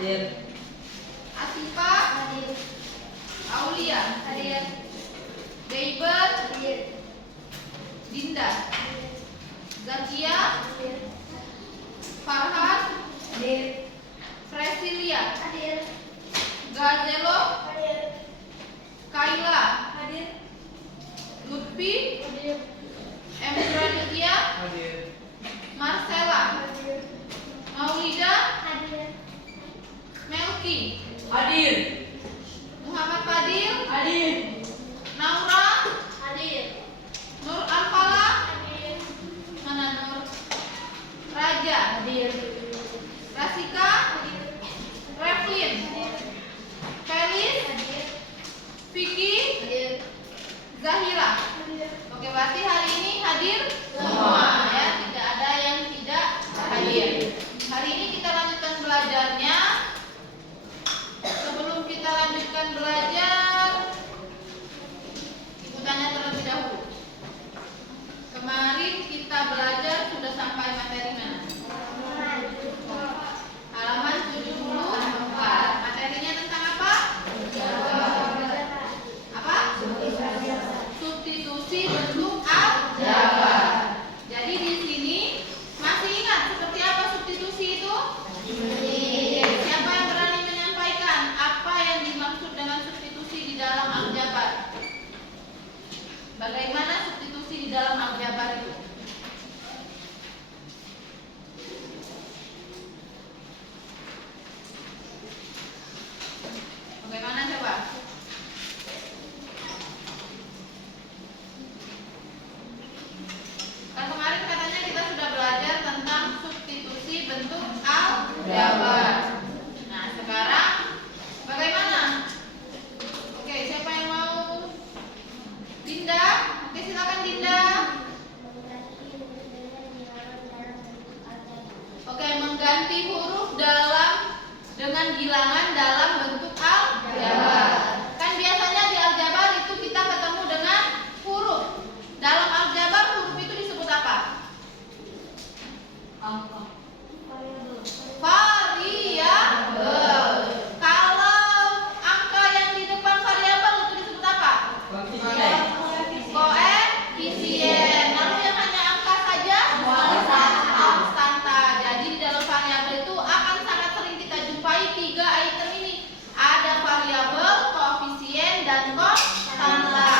Hadir. Asifa. Hadir. Aulia. Hadir. Deiber. Hadir. Dinda. Zakia. Hadir. Farhan. Hadir. Presilia. Hadir. Gazelo. Hadir. Kaila. Hadir. Lutfi. Hadir. Emraditya. Hadir. Marcella. Hadir. Maulida. Hadir. Melki. Hadir. Muhammad Fadil. Hadir. Naura. Hadir. Nur Alfala. Hadir. Mana Nur? Raja. Hadir. Rasika. Hadir. Revlin. Felis. Hadir. Vicky. Hadir. Zahira. Hadir. Oke, berarti hari ini hadir semua ya, tidak ada yang tidak hadir. Hari ini kita lanjutkan belajarnya. Sebelum kita lanjutkan belajar, ibu tanya terlebih dahulu. Kemarin kita belajar sudah sampai materi mana? Halaman 74. Materinya tentang apa? Apa? Substitusi bentuk aljabar. Jadi di sini masih ingat seperti apa substitusi itu? Siapa yang berani menyampaikan apa yang dimaksud dengan substitusi di dalam aljabar? Bagaimana substitusi di dalam aljabar itu? Bagaimana coba? Kan kemarin katanya kita sudah belajar tentang substitusi bentuk aljabar. Nah, sekarang bagaimana? Oke, siapa yang mau? Dinda? Oke, silakan Dinda. Oke, mengganti huruf dengan bilangan dalam bentuk aljabar. Kan biasanya di aljabar itu kita ketemu dengan huruf. Dalam aljabar huruf itu disebut apa? Angka. Variabel. Kalau angka yang di depan variabel itu disebut apa? Koefisien. Koefisien. Lalu yang hanya angka saja? Konstanta. Jadi di dalam variabel itu akan sangat sering kita jumpai tiga item ini. Ada variabel, koefisien, dan konstanta.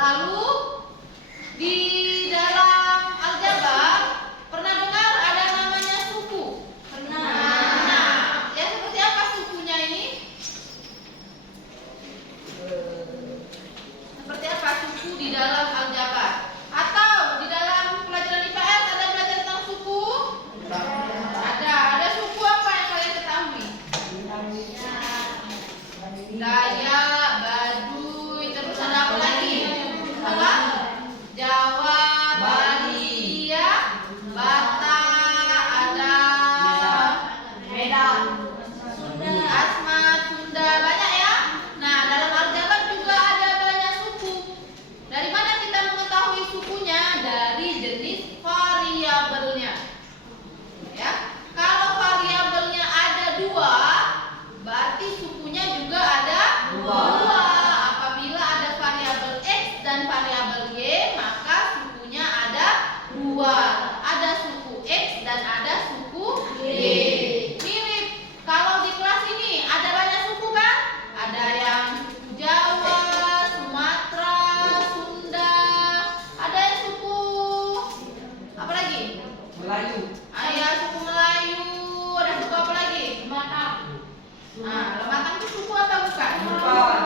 Lalu di dalam aljabar pernah dengar ada namanya suku? Nah, ya seperti apa sukunya ini? Seperti apa suku di dalam aljabar? Atau di dalam pelajaran IPS ada belajar tentang suku? Ada suku apa yang kalian ketahui? Dayak, Baduy, terus ada apa lagi? Apa? Jawa, Bali, ya, Batak, ada Medan. Asmat, Sunda, banyak ya. Nah, dalam aljabar juga ada banyak suku. Dari mana kita mengetahui sukunya? Dari jenis variabelnya. Ya, kalau variabelnya ada dua, berarti sukunya juga ada dua. Apabila ada variabel X dan variabel Y, maka sukunya ada dua. Ada suku X dan ada suku Y. Mirip kalau di kelas ini ada banyak suku kan? Ada yang suku Jawa, Sumatera, Sunda, ada yang suku apa lagi? Melayu. Ayah suku Melayu, ada suku apa lagi? Batak. Nah, Lematang itu suku atau bukan? Bukan.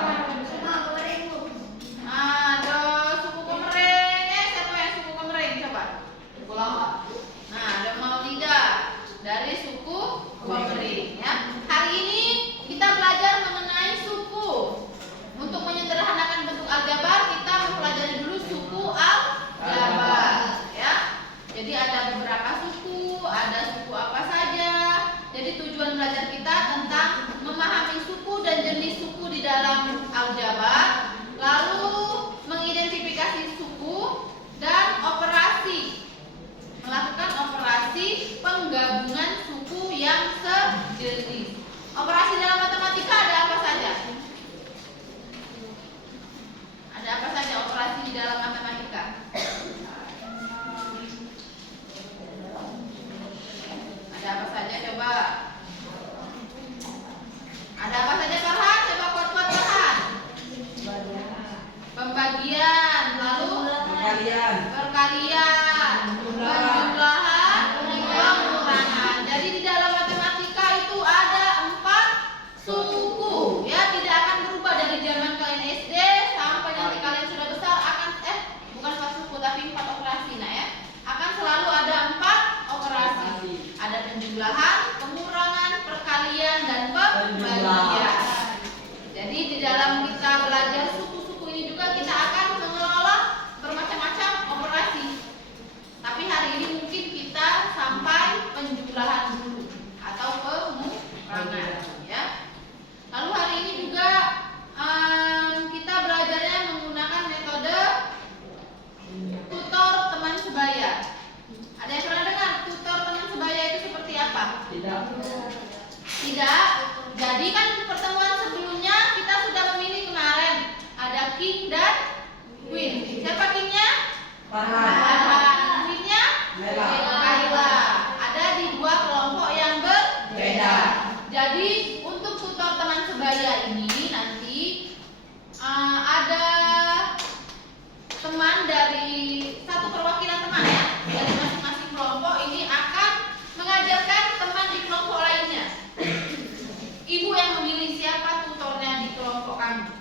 Ada suku Komering. Siapa yang suku Komering? Coba. Pulau. Nah, ada Maulida dari suku Komering ya. Hari ini kita belajar mengenai suku. Untuk menyederhanakan bentuk aljabar, kita mempelajari dulu suku aljabar ya. Jadi ada beberapa suku, ada suku apa saja. Jadi tujuan belajar kita tentang memahami suku dan jenis suku di dalam aljabar, lalu mengidentifikasi suku dan melakukan operasi penggabungan suku yang sejenis. Operasi Jadi kan pertemuan sebelumnya kita sudah memilih kemarin ada king dan queen. Siapa kingnya? Farhan. Queennya? Laila. Ada di dua kelompok yang berbeda. Jadi untuk tutor teman sebaya ini nanti ada teman dari satu perwakilan teman ya dari masing-masing kelompok ini akan mengajarkan teman di kelompok lainnya. Ibu yang memilih siapa tutornya di kelompok kami.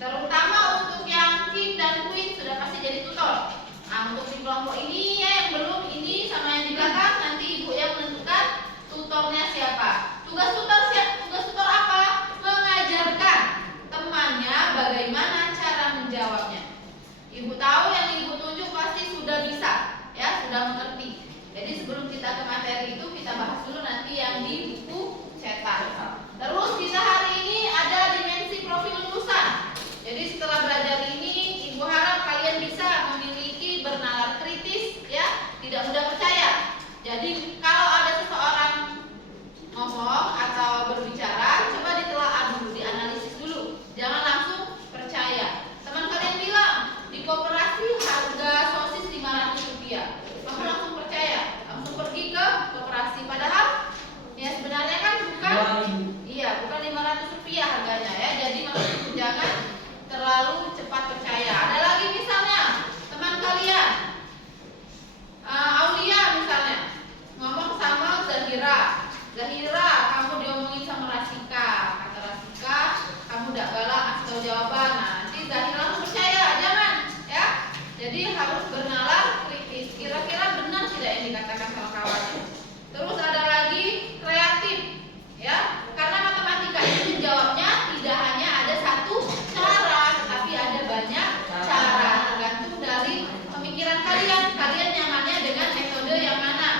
Terutama untuk yang king dan queen sudah pasti jadi tutor. Nah, untuk di kelompok ini ya yang belum ini sama yang di belakang nanti ibu yang menentukan tutornya siapa. Tugas tutor apa? Mengajarkan temannya bagaimana cara menjawabnya. Ibu tahu yang ibu tunjuk pasti sudah bisa, ya sudah mengerti. Jadi sebelum kita ke materi itu kita bahas dulu nanti yang di buku cetak. Terus kita hari ini ada dimensi profil lulusan. Jadi setelah belajar ini, ibu harap kalian bisa memiliki bernalar kritis, ya, tidak mudah percaya. Jadi kalau ada seseorang ngomong atau berbicara, coba ditelaah dulu, dianalisis dulu. Jangan langsung percaya. Teman kalian bilang di koperasi harga sosis Rp500, kamu langsung percaya, langsung pergi ke koperasi. Padahal ya sebenarnya kan bukan Rp500 harganya ya. Jadi maksudku jangan terlalu cepat percaya. Ada lagi misalnya teman kalian Aulia misalnya ngomong sama Zahira, kamu diomongin sama Rasika, kata Rasika kamu tidak galak kasih tahu jawaban. Nah, nanti Zahira langsung percaya, jangan ya. Jadi harus bernalar kritis. Kira-kira benar tidak yang dikatakan sama kawannya. Terus ada lagi kreatif, ya. Karena matematika itu menjawabnya tidak hanya ada satu cara, tetapi ada banyak cara. Tergantung dari pemikiran kalian. Kalian nyamannya dengan metode yang mana?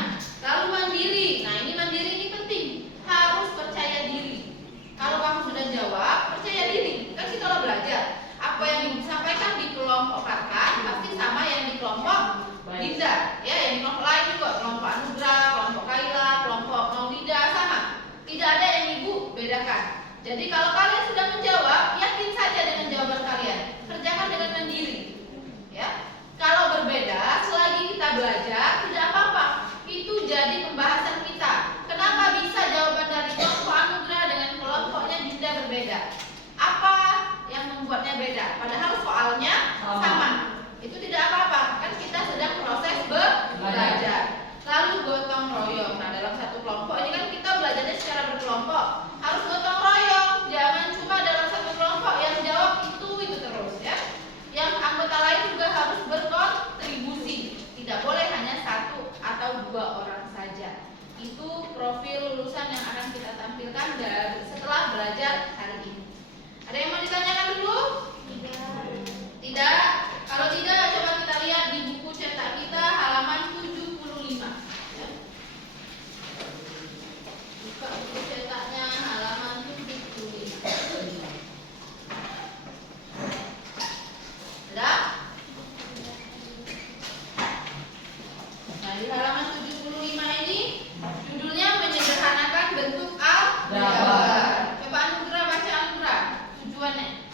Lalu mandiri. Nah, ini mandiri ini penting. Harus percaya diri. Kalau kamu sudah jawab, percaya diri. Kan kita udah belajar. Apa yang disampaikan di kelompok Farhan pasti sama yang di kelompok Dinda, ya, yang di kelompok lain juga, kelompok Anugrah, kelompok Kaila, kelompok Maulida sama. Tidak ada yang ibu bedakan. Jadi kalau kalian sudah menjawab, yakin saja dengan jawaban kalian. Kerjakan dengan mandiri, ya. Kalau berbeda, selagi kita belajar tidak apa-apa. Itu jadi pembahasan kita. Kenapa bisa jawaban dari kelompok Anugrah dengan kelompoknya Dinda berbeda? Apa yang membuatnya beda? Padahal soalnya sama. Itu tidak apa-apa, kan kita sedang proses belajar. Lalu gotong royong. Nah, dalam satu kelompok ini kan kita belajarnya secara berkelompok. Harus gotong royong. Jangan cuma dalam satu kelompok yang jawab itu terus ya. Yang anggota lain juga harus berkontribusi. Tidak boleh hanya satu atau dua orang saja. Itu profil lulusan yang akan kita tampilkan setelah belajar hari ini. Ada yang mau ditanyakan dulu? Tidak? Kalau tidak, coba kita lihat di buku cetak kita halaman 75 ya. Buka buku cetaknya halaman 75. Sudah? Nah, di halaman 75 ini judulnya menyederhanakan bentuk aljabar. Coba Anugrah baca Anugrah. Tujuannya.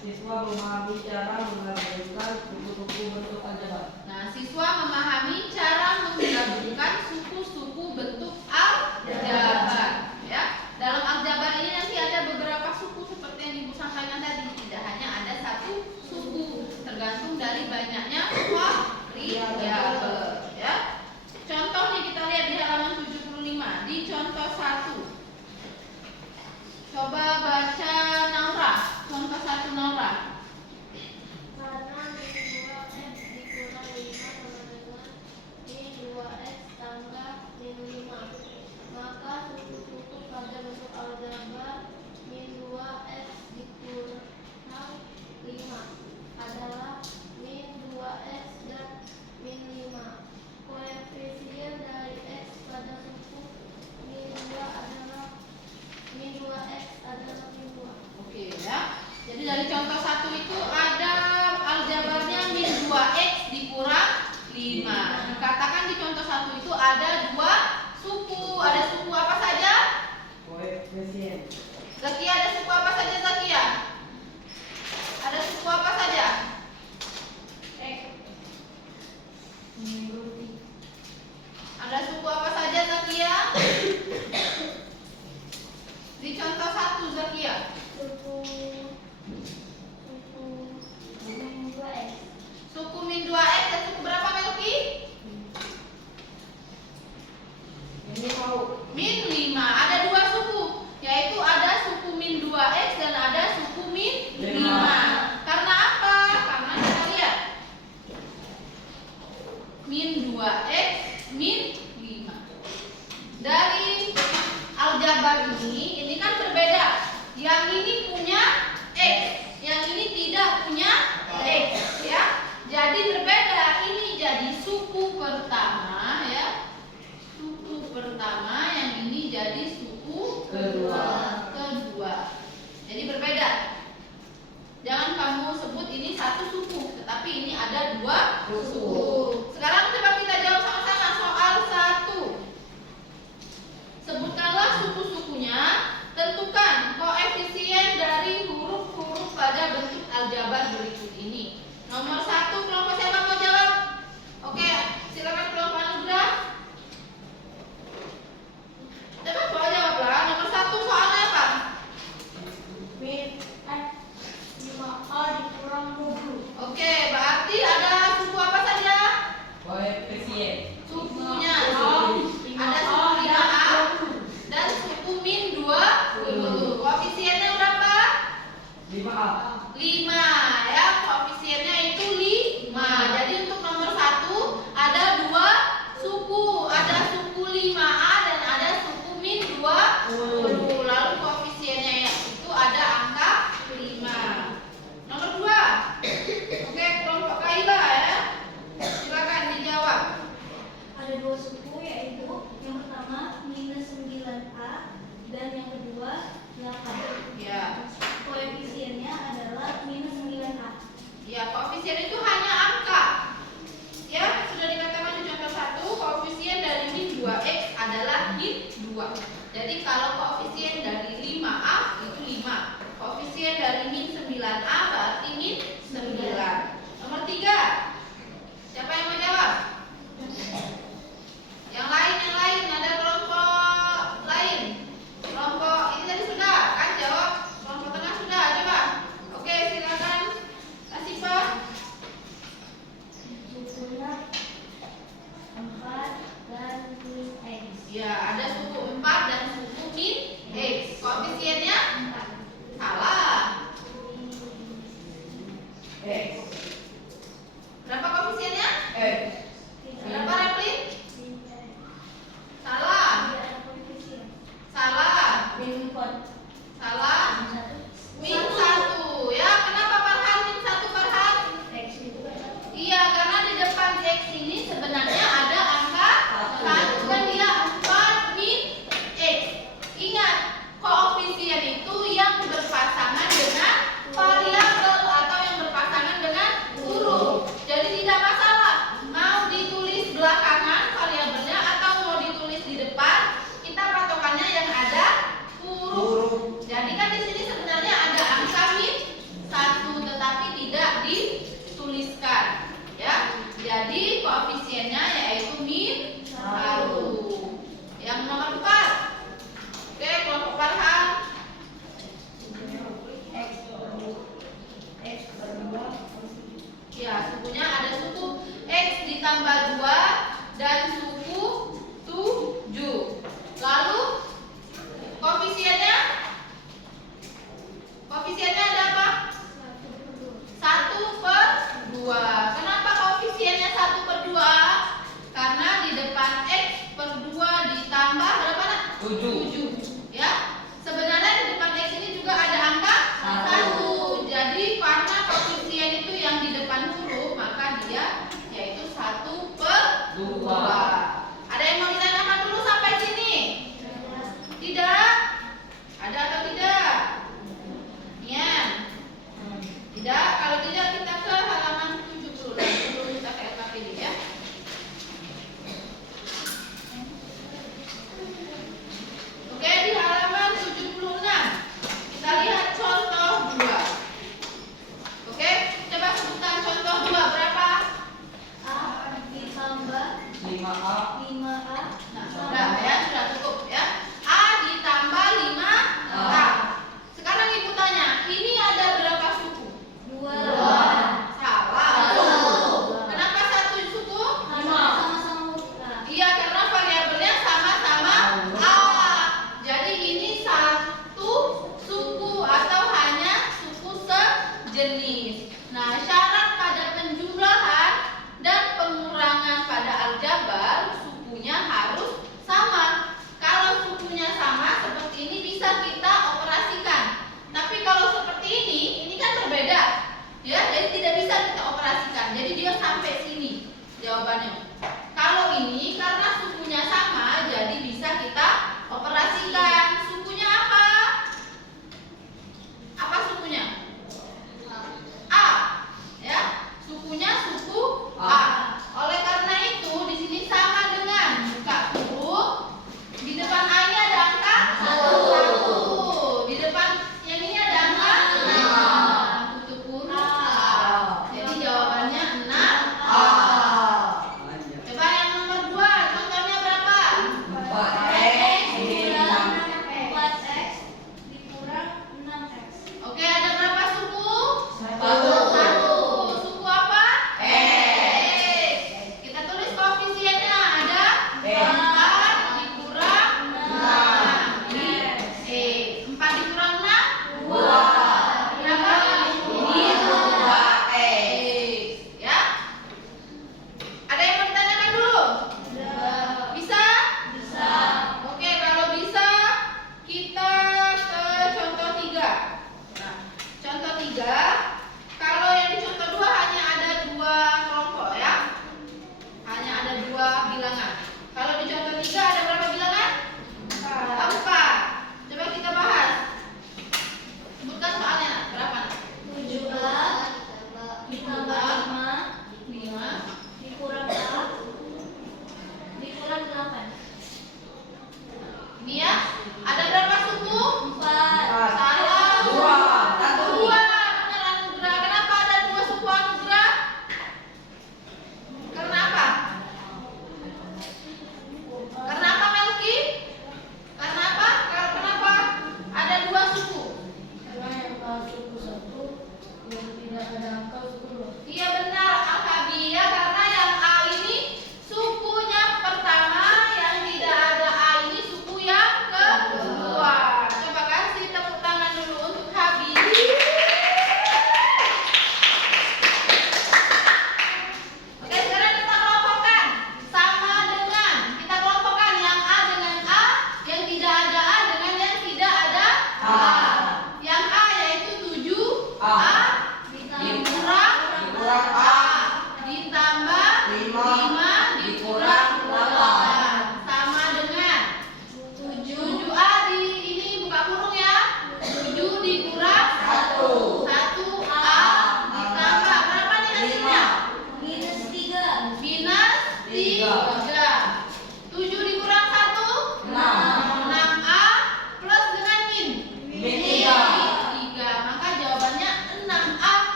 Siswa memahami cara menggabungkan suku-suku bentuk aljabar. Nah, siswa memahami cara menggabungkan suku-suku bentuk aljabar. Ya, dalam aljabar ini nanti ada beberapa suku seperti yang Ibu sampaikan tadi. Tidak hanya ada satu suku, tergantung dari banyaknya variabel. Ya. Contohnya kita lihat di halaman 75 di contoh 1. Coba baca Naura. Contoh 1 Naura. Karena min 2x dikurang 5 sama dengan min 2x tambah min 5, maka suku-suku pada bentuk aljabar min 2x dikurang 5 adalah min 2x dan min 5. Koefisien dari x pada suku min 2 adalah min 2x adalah min 2. Oke ya. Jadi dari contoh 1 itu ada aljabarnya min 2x dikurang 5. Dikatakan di contoh 1 itu ada dua suku. Ada suku aljabar ini kan berbeda. Yang ini punya X, yang ini tidak punya X, ya. Jadi berbeda. Ini jadi suku pertama, ya. Suku pertama, yang ini jadi suku kedua. Jadi berbeda. Jangan kamu sebut ini satu suku, tetapi ini ada dua suku. Sekarang coba kita jawab sama-sama soal 1. Sebutkanlah suku-sukunya. Tentukan koefisien dari huruf-huruf pada bentuk aljabar berikut ini. Nomor 1, kelompok siapa mau jawab? Oke, silakan kelompok Anugrah. Coba bawa jawablah. Nomor 1 soalnya apa? Min X 5A dikurang 20. Oke, berarti ada suku apa saja? Koefisien. Sukunya. Ada suku 5A dan suku min 20. Koefisiennya berapa? 5A. 5, ya. Koefisiennya itu 5. Jadi untuk nomor 1 ada 2 suku. Ada suku 5A dan ada suku min 20. Lalu koefisiennya itu ada angka 5. Nomor 2. Oke, kelompok Kaila, ya. Silakan dijawab. Ada 2 suku, yaitu yang pertama minus 9A dan yang kedua 8. Ya. Koefisiennya adalah minus 9A. Ya, koefisien itu hanya angka. Ya, sudah dikatakan di contoh 1, koefisien dari min 2x adalah min 2. Jadi kalau koefisien dari 5A itu 5. Koefisien dari min 9A berarti min 9. Nomor 3. Siapa yang mau jawab? Yang lain, ada kelompok lain. Kelompok ini tadi sudah kan jawab. Kelompok tengah sudah, coba. Oke, silakan. Asifah. Sukunya 4 dan min X. Ya, ada suku 4 dan suku min X. Koefisiennya 4. salah. X. Berapa koefisiennya? X. Berapa Replin? Min X. Salah. Tidak ada koefisien. Salah. Min 4. Salah. Min 1. Min 1. Ya, kenapa Farhan min 1 Farhan? X itu kan. Iya, karena di depan X ini sebenarnya ada angka 1 kan dia 4 min X. Ingat, koefisien itu yang berpasangan dengan variabel atau yang berpasangan dengan huruf. Jadi tidak masalah mau ditulis belakangan variabelnya atau mau ditulis di depan, kita patokannya yang ada huruf. Jadi kan di sini sebenarnya ada angka min 1 tetapi tidak dituliskan, ya. Jadi koefisiennya yaitu min 1. Yang nomor 4. Oke, kelompok Farhan. X berdua. Ya, sukunya ada suku X ditambah 2 dan suku 7. Lalu koefisiennya ada apa? 1/2. Kenapa koefisiennya 1/2? Karena di depan X per 2 ditambah berapa nak? 7. Ya. Sebenarnya di depan X ini juga ada angka 1. Jadi karena koefisien itu yang di depan huruf, maka dia yaitu 1/2. Ada yang mau ditanyakan dulu sampai sini? Tidak? Ada atau tidak? Nian? Tidak? Kalau tidak kita ke halaman 70 dulu kita ke LKPD, ya. Oke,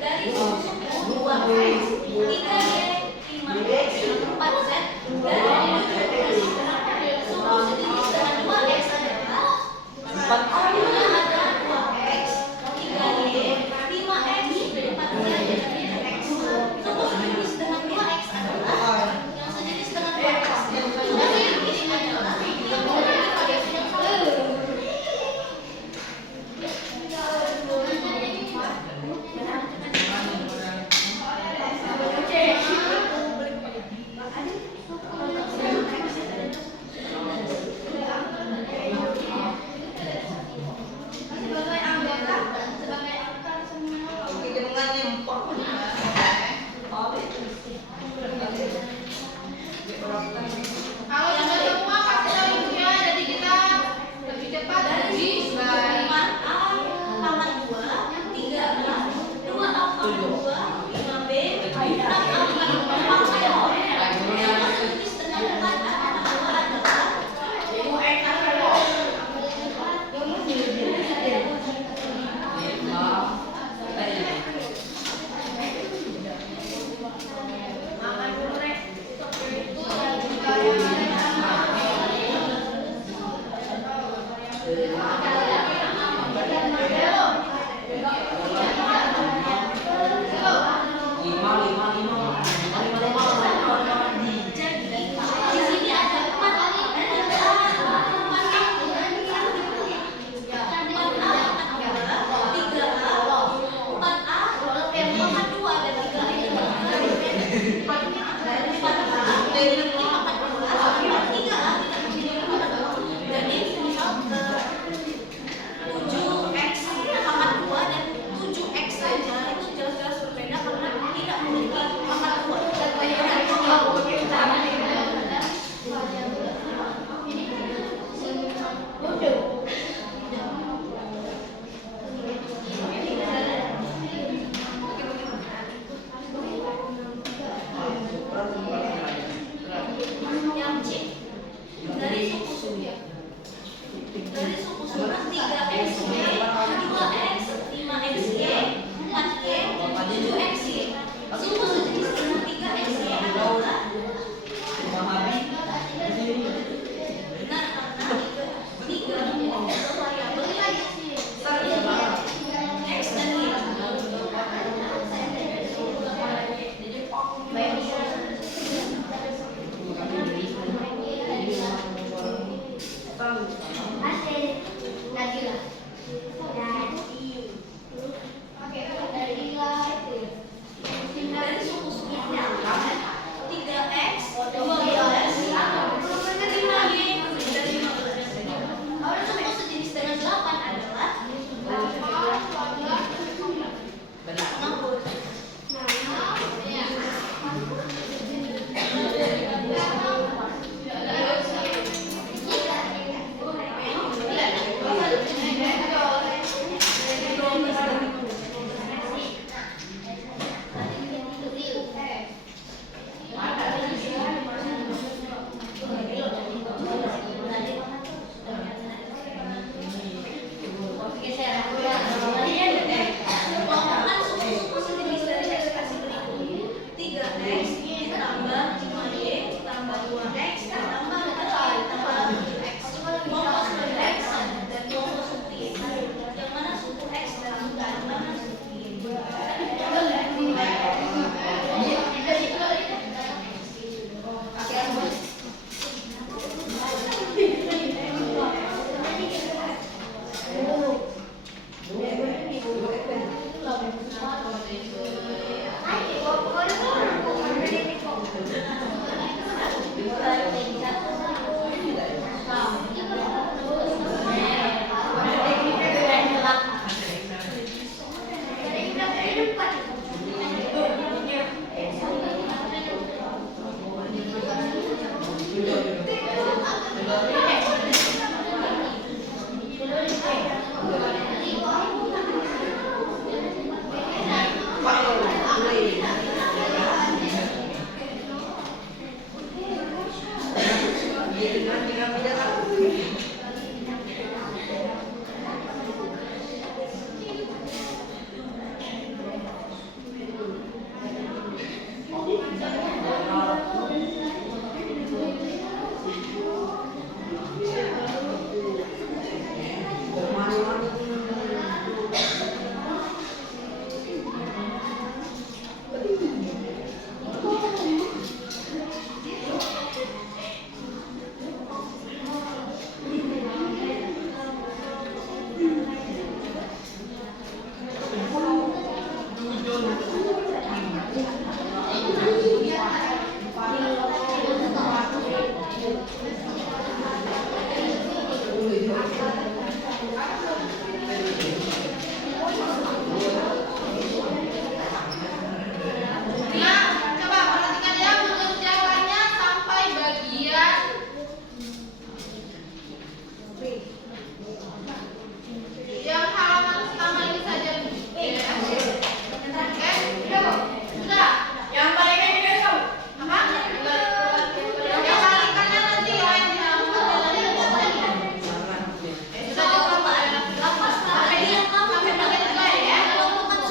dari suku 2X, 3Y, 5X, 4Z, dan suku sejenis dengan 2X adalah 2X, 3Y, 5X, 4Z, dan X. Suku sejenis dengan 2X adalah yang sejenis dengan 2X. Suku sejenis adalah sebagai anggota dan sebagai akar semua. Kalau sudah semua kasih tahu ibu ya, jadi kita lebih cepat Dari lebih suku baik. 5A pangkat 2, 3A, 2A pangkat 2, 5B, 6A pangkat 2 pangkat 2. Yang sejenis dengan 4A pangkat 2 adalah di sini ada 4A, 7X pangkat 2 dan 7X saja itu jelas-jelas berbeda karena tidak memiliki pangkat 2. Yang C dari suku dari suku suku 3XY, 2X, 5XY, 4Y, 7XY. Suku sejenis dengan 3XY adalah benar karena 3 variabel X dan Y. Dari suku suku 3X, 12, 5Y, dan 15. Suku sejenis dengan 8 adalah Kelompokkan suku-suku sejenis dari ekspresi berikut: 3X ditambah 5Y ditambah 2X ditambah 4Y ditambah 7X. Kelompok suku X dan kelompok suku Y. Yang mana suku X dan yang mana suku Y? Nah, coba perhatikan ya mengerjakannya sampai bagian yang halaman pertama ini saja. Oke, sudah. Yang baliknya ini besok. Apa? Yang balikannya nanti lain di sudah Sampai dia kamu sampai bagian 2 ya. kelompok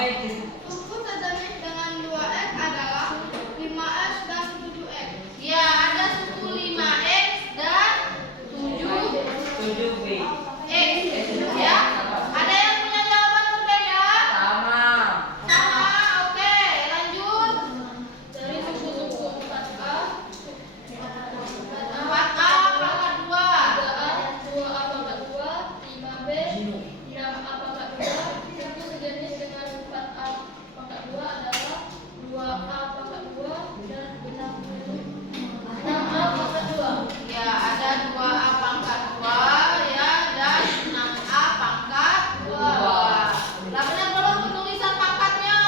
Suku sejenis dengan 2X adalah 5X dan 7X. Ya, ada suku 5X dan 7X. Ya. Ada yang punya jawaban berbeda? Sama. Oke, lanjut. Dari suku-suku 4A, 4A pangkat 2. 3A, 2A pangkat 2, 5B, 6A pangkat 2. Suku sejenis dengan 4A pangkat 2 adalah 2A pangkat 2 dan 6A pangkat 2. Ya, ada 2A pangkat 2 ya dan 6A pangkat 2. Nah, benar belum penulisan pangkatnya?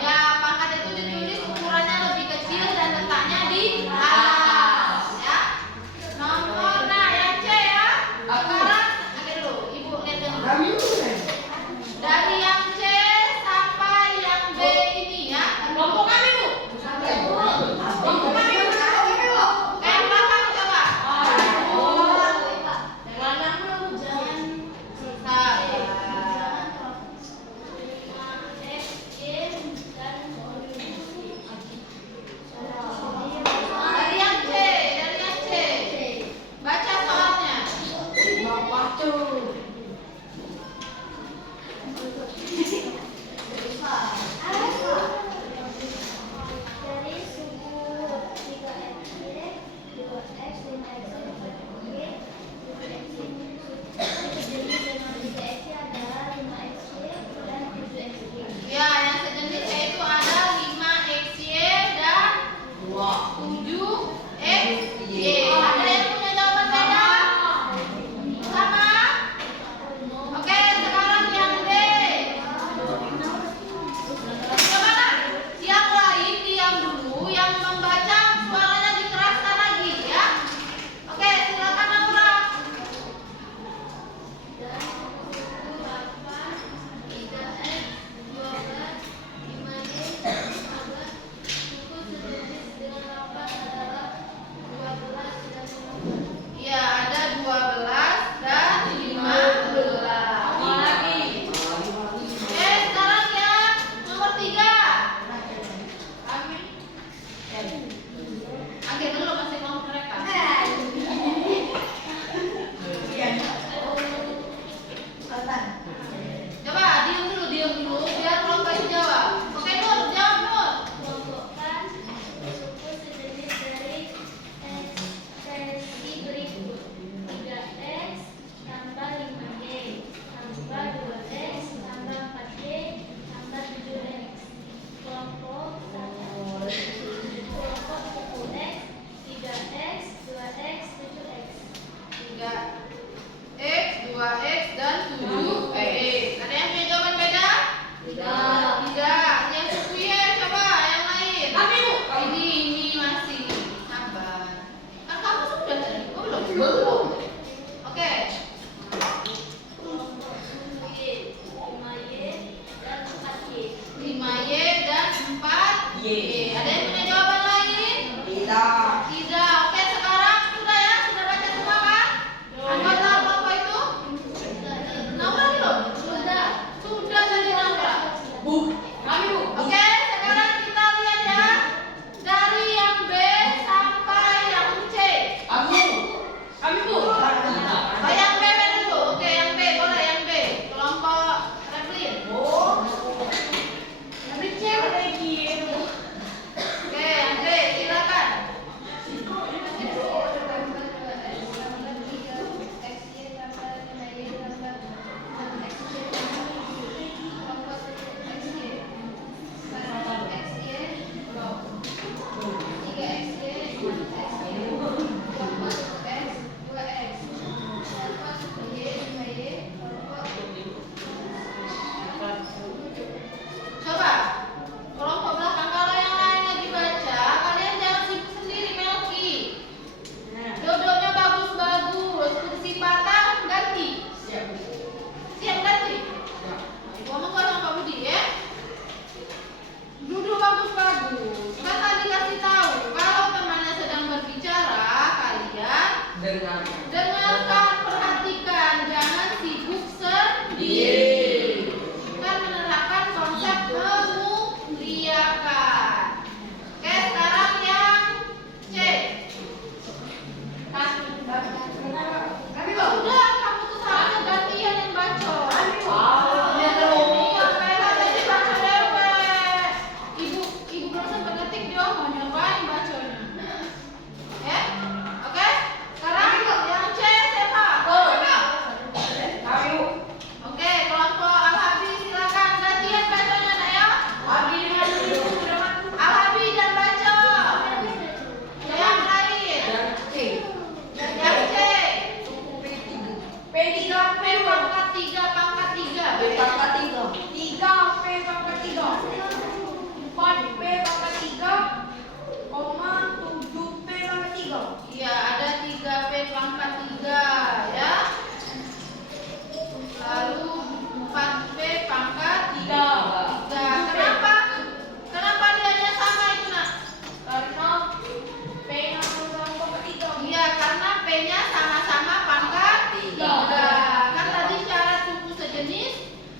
Ya, pangkat itu ditulis ukurannya lebih kecil dan letaknya di atas ya. Nomor yang C ya. Sekarang oke dulu, Ibu lihat dulu. Dari yang C sampai yang B ini ya. Kelompok kami, Bu. Kelompok kami, Bu. Yang belakang coba. Yang belakang dulu. Sabar. Dari yang C, baca soalnya. Dari suku 3XY, 2X, 5X, 4Y, 7X. Sejenis dengan 3XY adalah 5XY dan 7XY. Ya, yang sejenis yaitu ada 5XY dan 7XY. Ada yang punya jawaban beda? Sama? Oke, sekarang yang D. Coba lah, yang lain diam dulu, yang membaca suaranya dikeraskan lagi ya. Oke, silakan Laura. Dan suku 8, 3X, 12, 5Y, 15. Suku sejenis dengan 8 adalah 12 dan 15. Ya, ada 12 dan 15. Oke, sekarang yang nomor 3. Oke, dulu masih kelompok mereka. Coba diam dulu biar kelompok itu jawab. Oke, Nur, jawab Nur. Kelompokkan suku sejenis dari ekspresi berikut: 3X tambah 5Y tambah 2X tambah 4Y tambah 7X. Kelompok 1. Kelompok suku X: 3X, 2X, 7X. 3X, 2X dan 7X. Ada yang punya jawaban beda? Tidak. Yang suku Y coba yang lain. Ini masih sabar. Kan kamu sudah tadi. Oh, belum. Oke. Kelompok suku Y: 5Y dan 4Y. 5Y dan 4Y. Ada yang punya jawaban lain? Tidak. Oke, sekarang sudah ya? Sudah baca semua kan? Anggota kelompok itu? Naura belum? Sudah tadi Naura. Oke, sekarang kita lihat ya. Dari yang B sampai yang C. Oh, yang B dulu. Oke, yang B boleh yang B. Kelompok Replin. Oke, yang B silakan.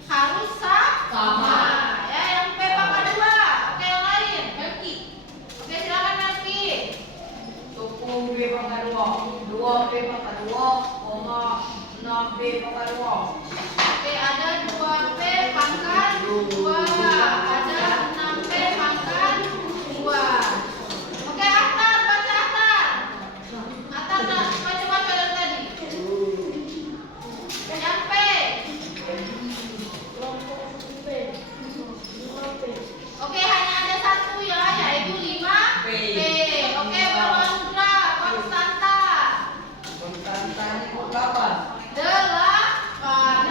harus sama. Ya, yang P pangkat 2. Oke, yang lain. Melki. Oke, silakan Melki. Suku B pangkat 2, 2B pangkat 2, 6B pangkat 2. Oke, ada 2P pangkat 2. Ada 6P pangkat 2. Oke, Atar, baca Atar. Atar, nah, baca dari tadi. Yang P. Oke, hanya ada satu ya, yaitu 5P. Oke, Berlandra, Konstanta. Konstantanya kok 8. 8.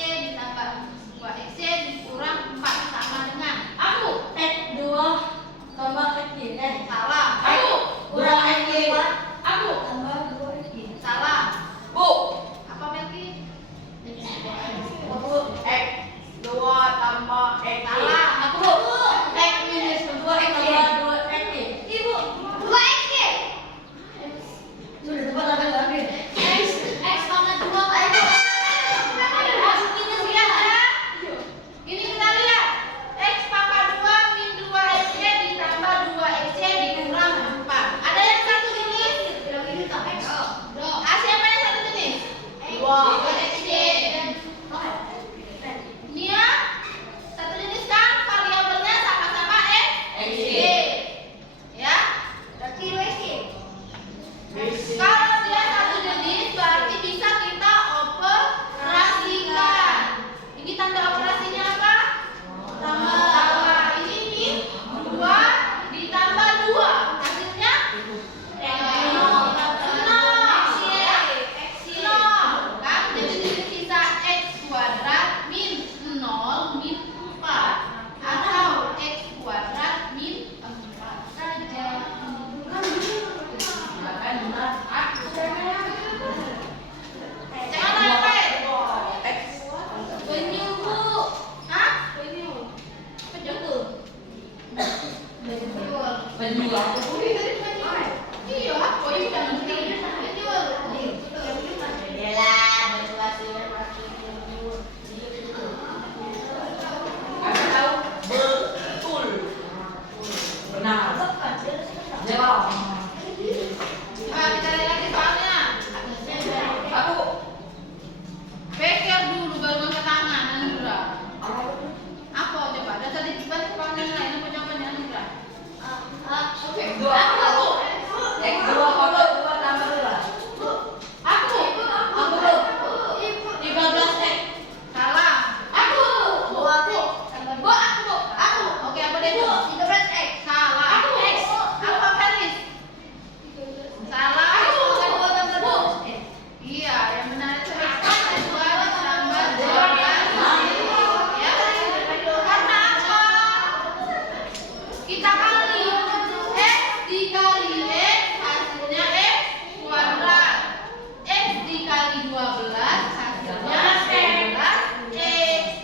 ditambah 2XY dikurang 4 sama dengan aku. X 2 tambah X. Salah. Aku. Kurang X 2 Aku. tambah 2X. Salah. Bu. Apa Melki? Aku X 2 tambah X. Salah. Aku X minus 2X tambah 2X. Ibu. 2XY. Sudah tepat ambil. X sama 2 X minus ya. Ini kita lihat. X pangkat 2 min 2XY ditambah 2XY dikurang 4. Ada yang satu jenis? Siapa yang satu jenis? 2XY. Ini ya. Satu jenis kan variabelnya sama-sama XY. Ya. Berarti 2XY. Kalau dia satu jenis berarti bisa kita operasikan. Ini tanda operasinya apa? Tambah. Ini min 2 ditambah 2. Hasilnya 0. Kan? Jadi sisa X kuadrat min 0 min 4 atau X kuadrat min 4 saja. Jangan sampai penyu bu, hah? Penyu, penyu, Penyu aku. iya, penyu udah ngerti. Penyu, Aku tahu betul. Benar. Jawab. coba kita lihat lagi soalnya. Aku. Pikir dulu baru angkat tangan, Anura. Apa coba? Dan tadi dibantu panggil lain apa jawabannya Anura? X 2 X 2 pangkat 2 tambah 2. Aku. 13X. Salah. Aku. Oke, apa deh? 13X. Salah. Aku. Apa Felis? Salah. Iya, yang benar itu X pangkat 2 ditambah 12. Ya. Karena apa? Kita kali X dikali X hasilnya X kuadrat. X dikali 12 hasilnya 12X.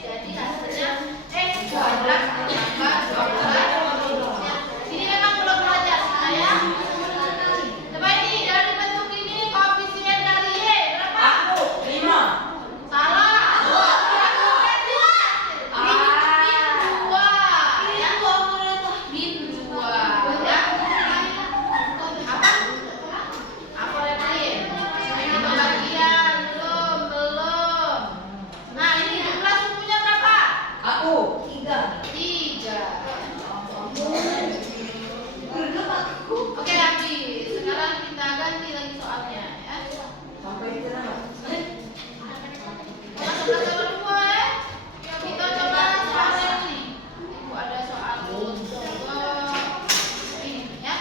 Jadi hasilnya X kuadrat tambah 12. Ini memang belum belajar saya. Coba ini dari bentuk ini koefisien dari Y berapa? Aku 5. Salah. Min 2. Ya. Apa? Apa lagi? Ini pembagian belum. Nah, ini jumlah sukunya berapa? Aku. 3. Oke, habis. Sekarang kita ganti lagi soalnya ya. Sampai itu nama. Sabar semua ya. Kita coba soal ini. Ibu ada soal ini ya.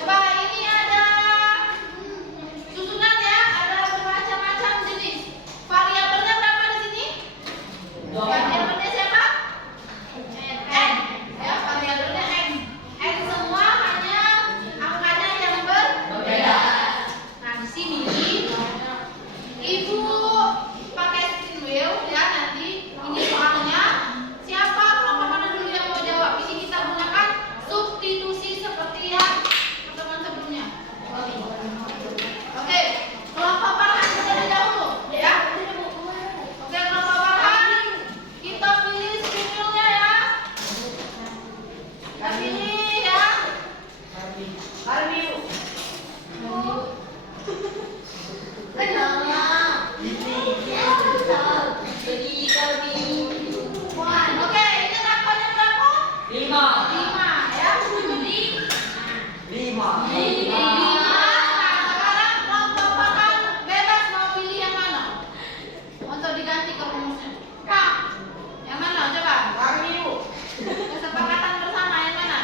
Coba ini ada susunan ya, ada bermacam-macam jenis. Variabelnya berapa di sini? Variabelnya siapa? N. Ya, variabelnya N. N semua hanya angkanya yang berbeda. Nah, di sini Ibu pakai spin wheel ya nanti. Ini soalnya siapa kelompok mana dulu yang mau jawab? Ini kita gunakan substitusi seperti yang pertemuan sebelumnya. Oke, kelompok Farhan terlebih dahulu ya. Oke, kelompok Farhan kita pilih spin wheel-nya ya. Kita pilih ya. Karmi. Oke, ini angkanya berapa? 5. 5 ya. Jadi 5. 5. Nah, sekarang kelompok Farhan bebas mau pilih yang mana untuk diganti ke rumusnya. Kak, yang mana coba? Kesepakatan bersama yang mana?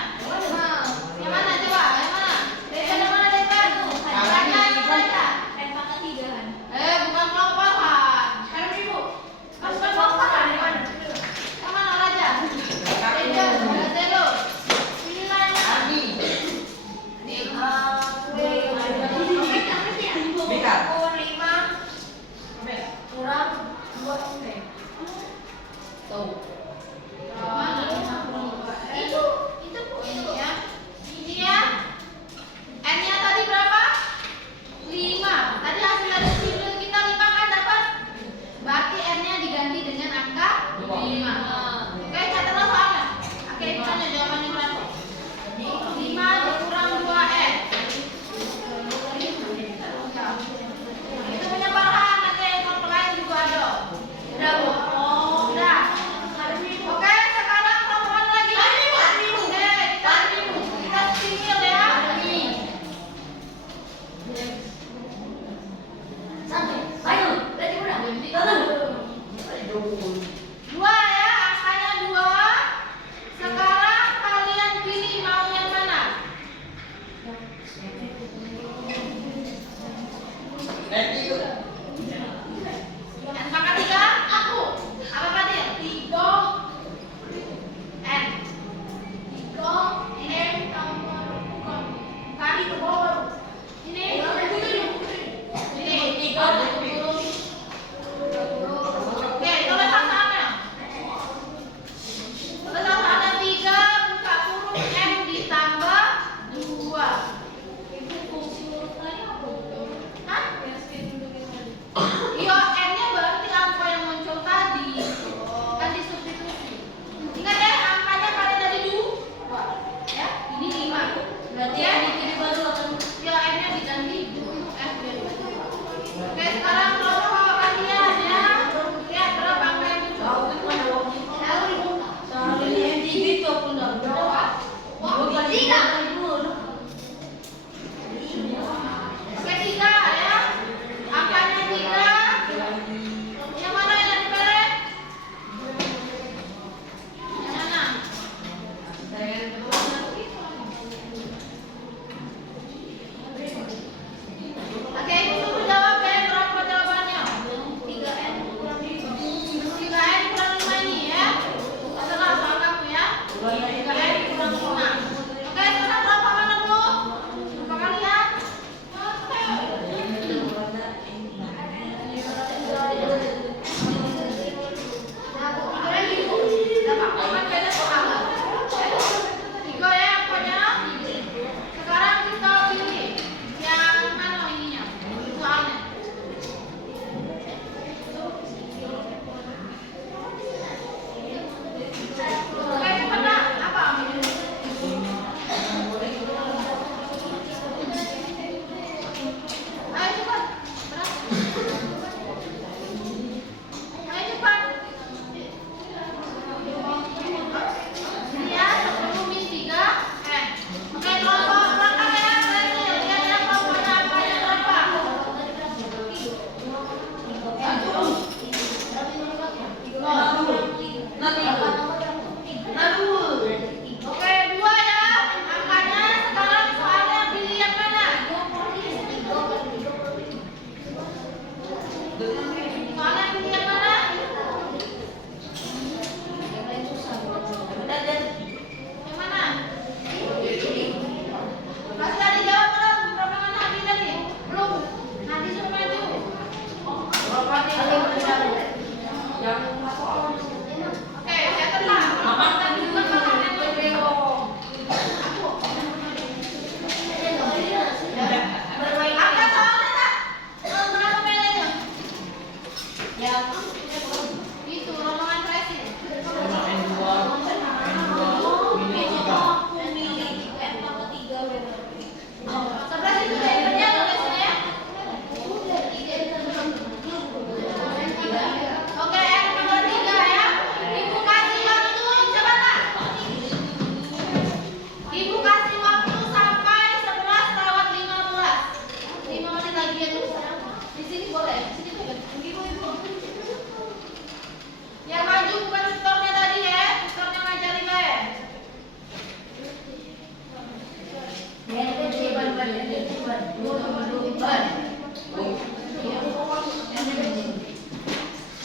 Yang mana coba? Yang mana?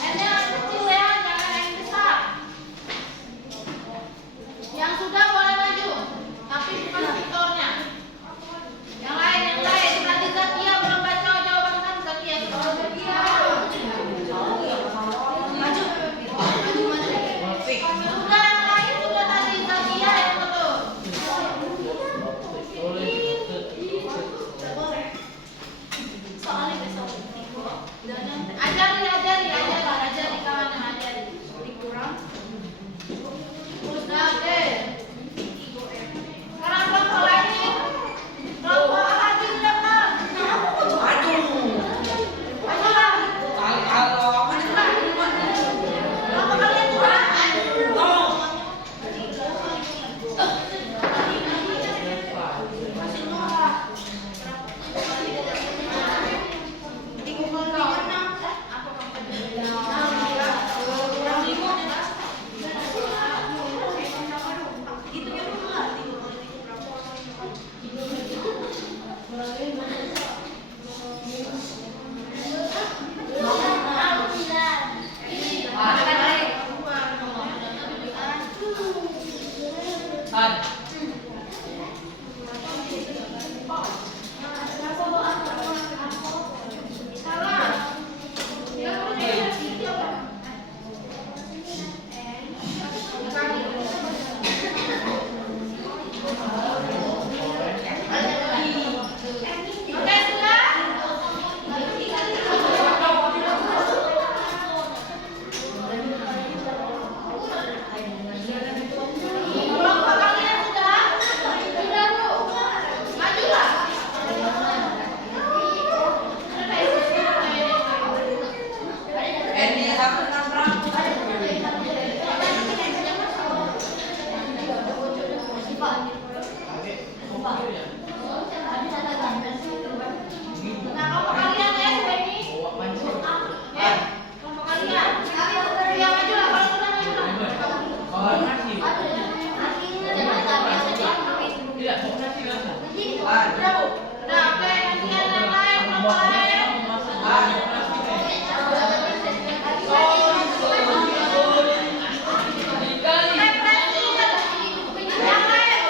N-nya kecil ya, jangan yang besar. Yang sudah boleh maju, tapi bukan Victornya. Yang lain. Berarti Zakia belum baca jawaban kan? Zakia sudah. Maju. Sudah yang lain sudah tadi Zakia yang betul. Soalnya besok Ajari kawannya, ajari. dikurang. Nah, oke. Sekarang kelompok lain. Kelompok Ahadi sudah kenal. Majulah. Kelompok kalian juga. Oke, sudah? Kelompok kalian sudah? Sudah, Bu. Majulah. Nah, kelompok kalian ya, Suemi. Ya, kelompok kalian. Ya, majulah. Kalau sudah majulah. Udah, Bu. Udah, oke. Gantian yang lain, kelompok lain. Represi. Yang lain.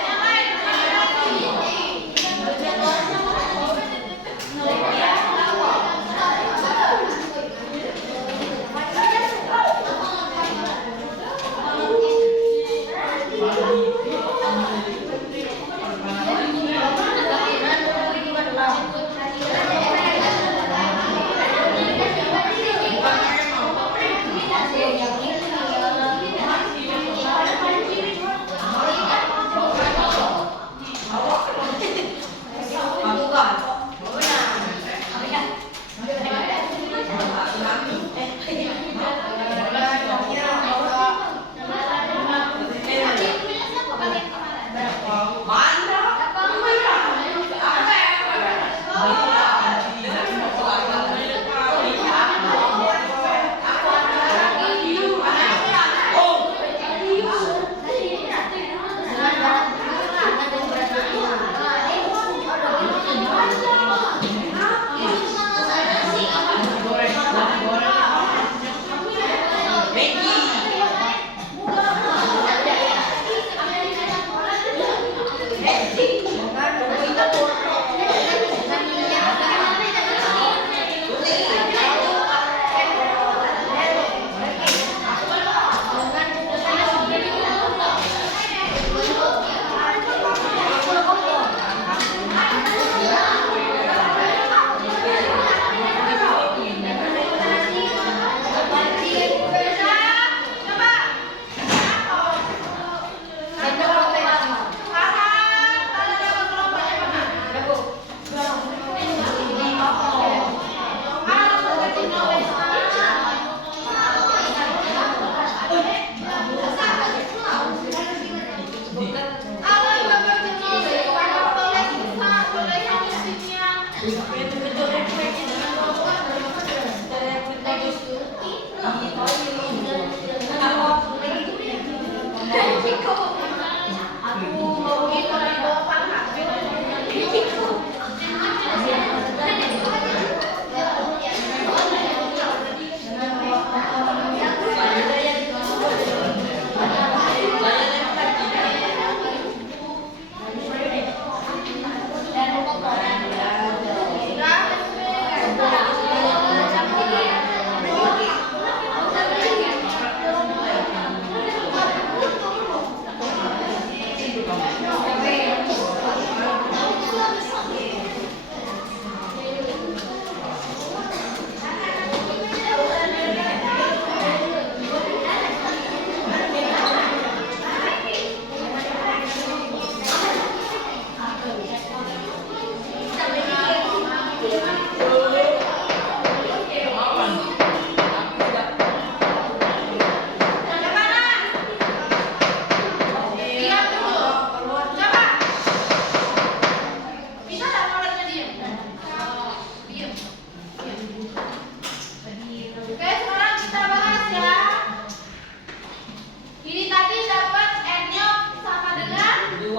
Diam dulu. Coba. Bisa nggak mulutnya diam? Diam. Oke, sekarang kita bahas ya. Ini tadi dapat N-nya sama dengan 2.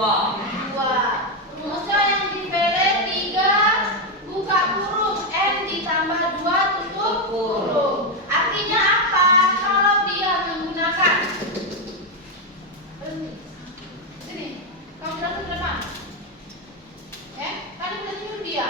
Rumusnya yang dipilih 3 buka kurung N ditambah 2 tutup kurung. Artinya apa? Kalau dia menggunakan sini, kamu jelasin ke depan. Tadi udah nyuruh dia.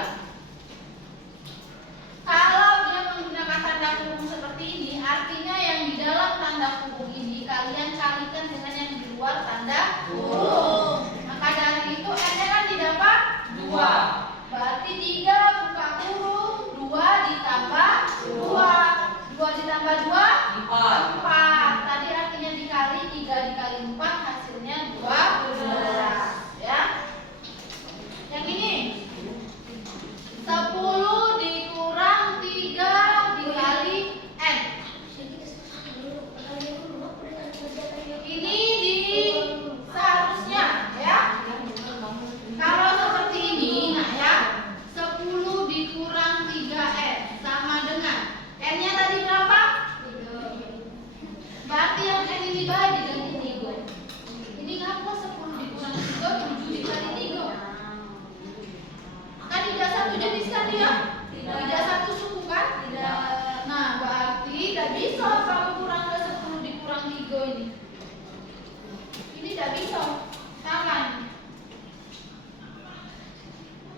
Kalau dia menggunakan tanda kurung seperti ini, artinya yang di dalam tanda kurung ini kalian kalikan dengan yang di luar tanda kurung. Maka dari itu N-nya kan didapat 2. Berarti 3 buka kurung 2 ditambah 2. 2 ditambah 2 4. Tadi artinya dikali 3 dikali 4 hasilnya 12. Ya. Yang ini 10 dikurang 3 dikali N. Ini di seharusnya ya. Kalau seperti ini, nah ya, 10 dikurang 3N sama dengan N-nya tadi berapa? 3. Berarti yang N ini baik diganti 3. Ini ngapa 10 dikurang 3, 7 dikali 3. Kan tidak satu jenis kan dia? Tidak satu suku kan? Nah, berarti tidak bisa kalau kurang ke 10 dikurang 3 ini. Ini tidak bisa. Tangan.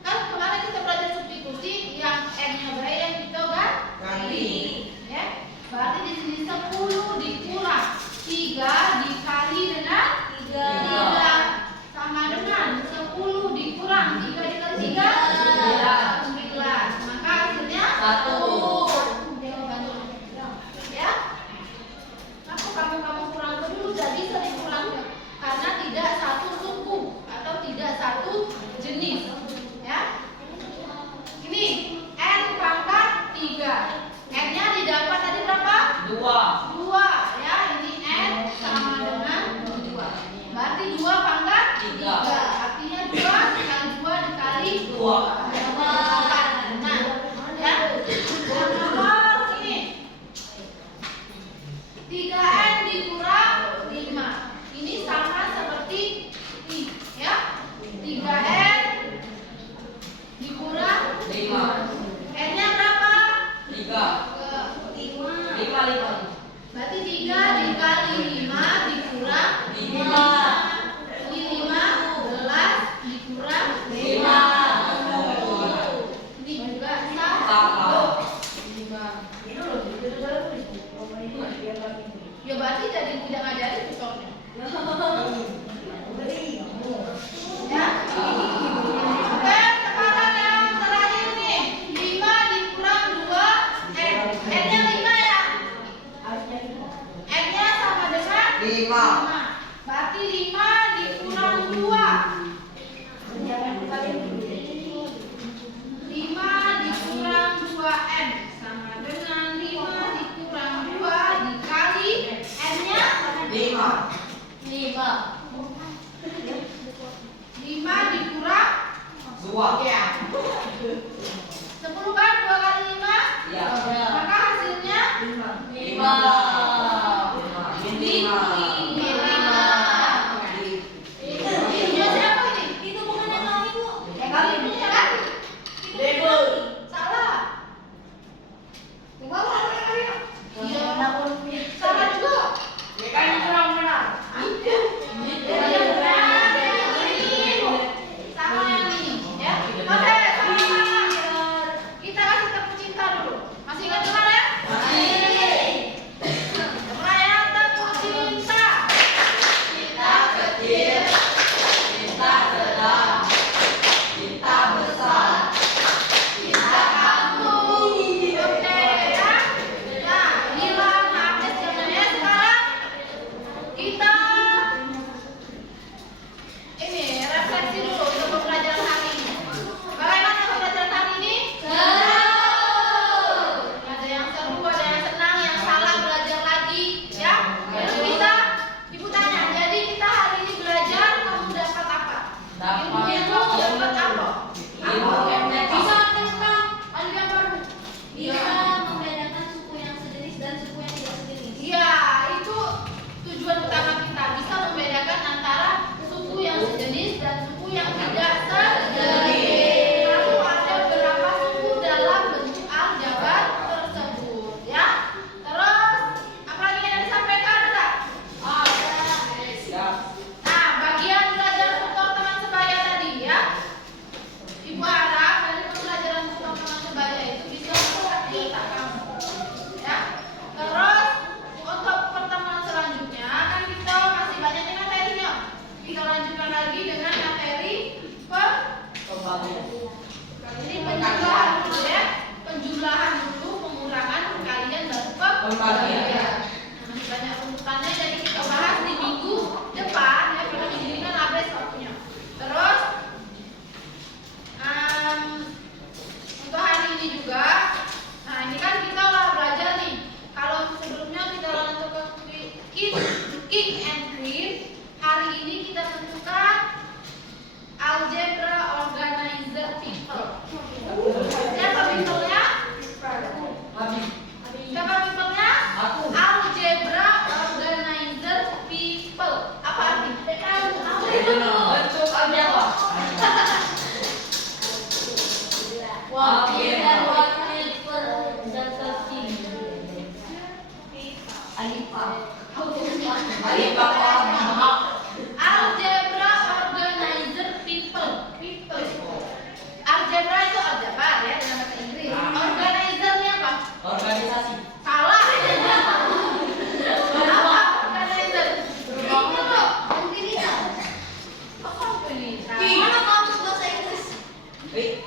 Kan kemarin kita belajar substitusi yang N-nya baik yang kita ganti. Ya. Berarti di sini 10 dikurang 3 dikali dengan 3 sama dengan 10 dikurang 3 dikali 3 9. Maka hasilnya 1. Ya. Kenapa kamu kurang dulu tidak bisa dikurang karena tidak satu suku atau tidak satu jenis. Ya. Ini N pangkat 3. N-nya didapat tadi berapa? 2. Ya, ini N sama dengan 2. Berarti 2 pangkat 3. Artinya 2 dikali 2 dikali 2. Nah, ya. Yang nomor ini 3N dikurang 5. Ini sama seperti ini, ya. 3N dikurang 5. N-nya berapa? 5. Berarti 3 dikali 5 dikurang 5. Ini 15 dikurang 5. Ini juga sama. Ya berarti jadi tidak ngajarin contohnya. Ya. Oke, sekarang yang terakhir nih. 5 dikurang 2 N. N-nya 5 ya? N-nya sama dengan 5. Berarti 5 dikurang 2. 5 dikurang 2N sama dengan 5 dikurang 2 dikali N-nya 5. 5 dikurang 2. Ya. 10 kan 2 kali 5? Ya. Maka hasilnya 5. Ini siapa ini? Itu bukan yang kami, Bu. Kali punya kan? Rebel. Salah. Tunggu kali. Iya. Salah juga. Ya kan kurang benar. Yang benar yang ini. Sama yang ini, ya. Oke, sama-sama. Wakil dan wakil perdata Alifah. Algebra organizer people. Algebra itu aljabar ya dalam bahasa Inggris. Organizernya apa? Organisasi. Salah. Apa organizer? Apa pilih? Mana kamus bahasa Inggris?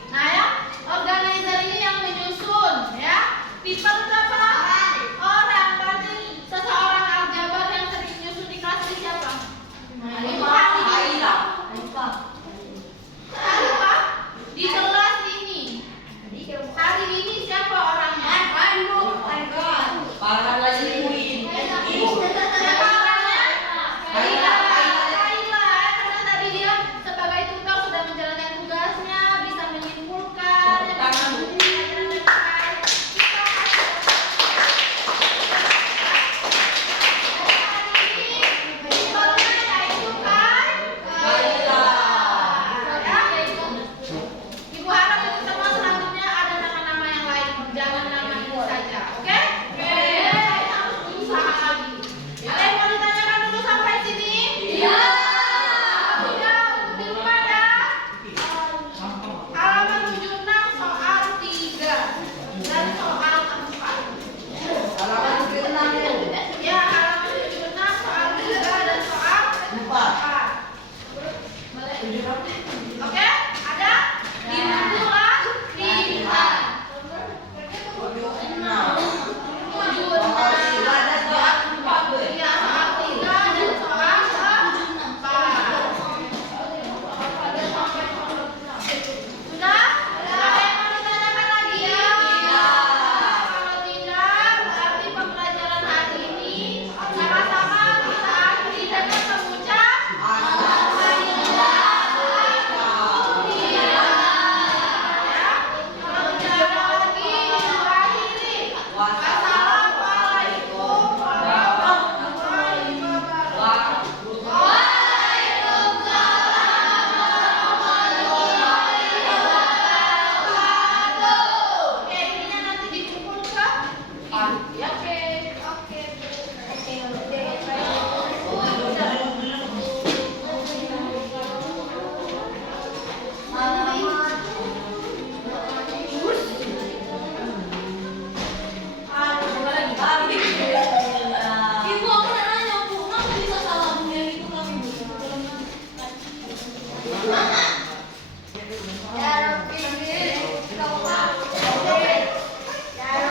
Nah ya, organizer ini yang menyusun ya. People itu apa? Orang. Berarti seseorang aljabar yang sering menyusun di kelas ini siapa? Alifah. Apa? Di kelas ini. Hari ini siapa orangnya? Para lagi Queen. Siapa orangnya? Kaila. Karena tadi dia sebagai tutor sudah menjalankan tugasnya, bisa menyimpulkan, ya, bisa mengajarkan dengan baik. Kita hari ini tutornya yaitu Kaila. Ya. Ibu harap di pertemuan selanjutnya ada nama-nama yang lain, jangan nama ini saja, oke? Saya harus berusaha lagi. Ada yang mau ditanyakan dulu sampai sini? Iya. Tidak, di rumah ya. Halaman 76 soal 3 dan soal 4. Halaman ke-6 itu. Ya, halaman 76 soal 3 dan soal 4. Oke, ada? Di buku latihan. 76. Ada soal 4 be. Iya, soal 3 dan soal 4. Sudah? Ada yang mau ditanyakan lagi? Kalau tidak, berarti pembelajaran hari ini sama-sama kita akhiri dengan mengucap kalau tidak ada lagi, kita akhiri. Wassalamualaikum warahmatullahi wabarakatuh. Oke, ininya nanti dikumpul ke ya, oke. Ibu, aku nanya, Bu, kenapa bisa salah bunyi itu kami, Bu? Ya,